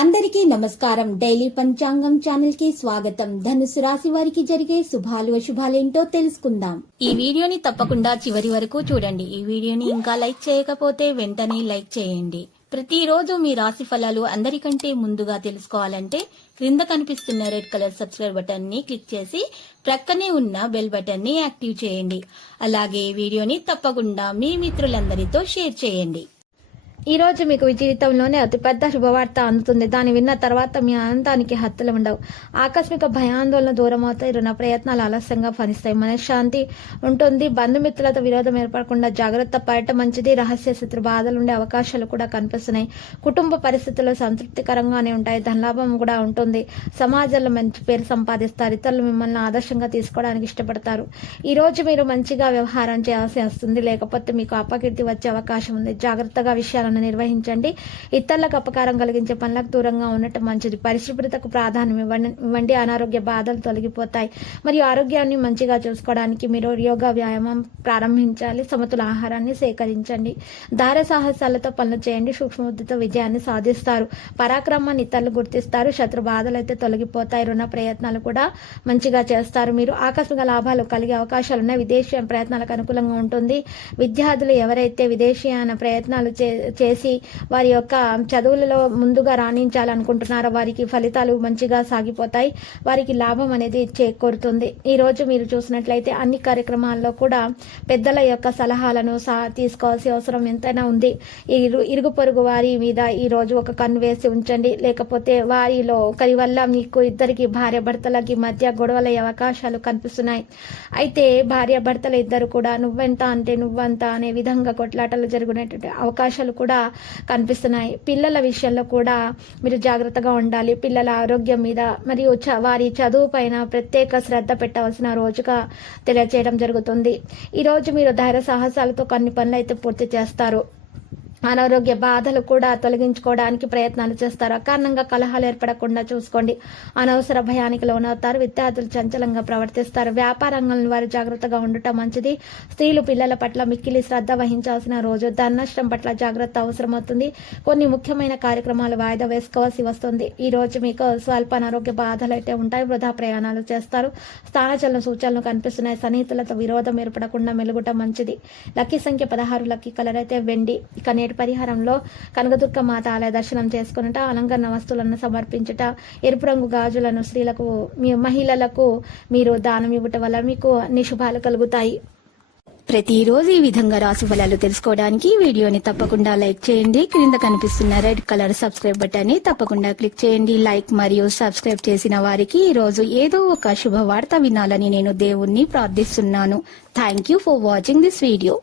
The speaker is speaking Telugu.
అందరికీ నమస్కారం. డైలీ పంచాంగం ఛానల్ కి స్వాగతం. ధనుసు రాశి వారికి జరిగే శుభాలు అశుభాలేంటో తెలుసుకుందాం. ఈ వీడియోని తప్పకుండా చివరి వరకు చూడండి. ఈ వీడియోని ఇంకా లైక్ చేయకపోతే వెంటనే లైక్ చేయండి. ప్రతిరోజు మీ రాశి ఫలాలు అందరికంటే ముందుగా తెలుసుకోవాలంటే క్రింద కనిపిస్తున్న రెడ్ కలర్ సబ్స్క్రైబ్ బటన్ ని క్లిక్ చేసి ప్రక్కనే ఉన్న బెల్ బటన్ ని యాక్టివ్ చేయండి. అలాగే వీడియోని తప్పకుండా మీ మిత్రులందరితో షేర్ చేయండి. ఈ రోజు మీకు మీ జీవితంలోనే అతిపెద్ద శుభవార్త అందుతుంది. దాన్ని విన్న తర్వాత మీ ఆనందానికి హద్దులు ఉండవు. ఆకస్మిక భయాందోళన దూరం అవుతాయి. రుణ ప్రయత్నాలు ఆలస్యంగా ఫలిస్తాయి. మనశ్శాంతి ఉంటుంది. బంధుమిత్రులతో విరోధం ఏర్పడకుండా జాగ్రత్త పడటం మంచిది. రహస్య శత్రు బాధలు ఉండే అవకాశాలు కూడా కనిపిస్తున్నాయి. కుటుంబ పరిస్థితులు సంతృప్తికరంగానే ఉంటాయి. ధనలాభం కూడా ఉంటుంది. సమాజంలో మంచి పేరు సంపాదిస్తారు. ఇతరులు మిమ్మల్ని ఆదర్శంగా తీసుకోవడానికి ఇష్టపడతారు. ఈ రోజు మీరు మంచిగా వ్యవహారం చేయాల్సి వస్తుంది. లేకపోతే మీకు అపకీర్తి వచ్చే అవకాశం ఉంది. జాగ్రత్తగా విషయాలను నిర్వహించండి. ఇతరులకు అపకారం కలిగించే పనులకు దూరంగా ఉండటం మంచిది. పరిశుభ్రతకు ప్రాధాన్యం ఇవ్వండి. అనారోగ్య బాధలు తొలగిపోతాయి. మరియు ఆరోగ్యాన్ని మంచిగా చూసుకోవడానికి మీరు యోగా వ్యాయామం ప్రారంభించాలి. సమతుల ఆహారాన్ని సేకరించండి. ధైర్య సాహసాలతో పనులు చేయండి. సూక్ష్మబుద్ధితో విజయాన్ని సాధిస్తారు. పరాక్రమాన్ని ఇతరులు గుర్తిస్తారు. శత్రు బాధలు అయితే తొలగిపోతాయి. రుణ ప్రయత్నాలు కూడా మంచిగా చేస్తారు. మీరు ఆకస్మిక లాభాలు కలిగే అవకాశాలు ఉన్నాయి. విదేశీ ప్రయత్నాలకు అనుకూలంగా ఉంటుంది. విద్యార్థులు ఎవరైతే విదేశీయాన ప్రయత్నాలు చేసి వారి యొక్క చదువులలో ముందుగా రాణించాలనుకుంటున్నారో వారికి ఫలితాలు మంచిగా సాగిపోతాయి. వారికి లాభం అనేది చేకూరుతుంది. ఈ రోజు మీరు చూసినట్లయితే అన్ని కార్యక్రమాల్లో కూడా పెద్దల యొక్క సలహాలను తీసుకోవాల్సిన అవసరం ఎంతైనా ఉంది. ఇరుగు పొరుగు వారి మీద ఈ రోజు ఒక కన్ను వేసి ఉంచండి. లేకపోతే వారిలో ఒకరి వల్ల మీకు ఇద్దరికి భార్య భర్తలకి మధ్య గొడవలయ్యే అవకాశాలు కనిపిస్తున్నాయి. అయితే భార్య భర్తలు ఇద్దరు కూడా నువ్వెంత అంటే నువ్వంత అనే విధంగా కొట్లాటలు జరుగునేటువంటి అవకాశాలు కూడా కనిపిస్తున్నాయి. పిల్లల విషయంలో కూడా మీరు జాగ్రత్తగా ఉండాలి. పిల్లల ఆరోగ్యం మీద మరియు వారి చదువు పైన ప్రత్యేక శ్రద్ధ పెట్టవలసిన రోజుగా తెలియజేయడం జరుగుతుంది. ఈ రోజు మీరు ధైర్య సాహసాలతో కొన్ని పనులు అయితే పూర్తి చేస్తారు. అనారోగ్య బాధలు కూడా తొలగించుకోవడానికి ప్రయత్నాలు చేస్తారు. అకారణంగా కలహాలు ఏర్పడకుండా చూసుకోండి. అనవసర భయానికి లోనవుతారు. విద్యార్థులు చంచలంగా ప్రవర్తిస్తారు. వ్యాపార రంగంలో వారు జాగ్రత్తగా ఉండటం మంచిది. స్త్రీలు పిల్లల పట్ల మిక్కిలి శ్రద్ధ వహించాల్సిన రోజు. ధన నష్టం పట్ల జాగ్రత్త అవసరమవుతుంది. కొన్ని ముఖ్యమైన కార్యక్రమాలు వాయిదా వేసుకోవాల్సి వస్తుంది. ఈ రోజు మీకు స్వల్ప అనారోగ్య బాధలు అయితే ఉంటాయి. వృధా ప్రయాణాలు చేస్తారు. స్థానచలన సూచనలు కనిపిస్తున్నాయి. సన్నిహితులతో విరోధం ఏర్పడకుండా మెలుగుట మంచిది. లక్కీ సంఖ్య 16. లక్కీ కలర్ అయితే వెండి. ఇక నేటి పరిహారంలో కనకదుర్గ మాత ఆలయ దర్శనం చేసుకున్నట, అలంకరణ వస్తువులను సమర్పించుట, ఎరుపు రంగు గాజులను స్త్రీలకు మహిళలకు మీరు దానం ఇవ్వటం వల్ల మీకు అన్ని శుభాలు కలుగుతాయి. ప్రతిరోజు ఈ విధంగా రాశి ఫలాలు తెలుసుకోవడానికి వీడియోని తప్పకుండా లైక్ చేయండి. క్రింద కనిపిస్తున్న రెడ్ కలర్ సబ్స్క్రైబ్ బటన్ ని తప్పకుండా క్లిక్ చేయండి. లైక్ మరియు సబ్స్క్రైబ్ చేసిన వారికి ఈ రోజు ఏదో ఒక శుభవార్త వినాలని నేను దేవుణ్ణి ప్రార్థిస్తున్నాను. Thank you for watching this video.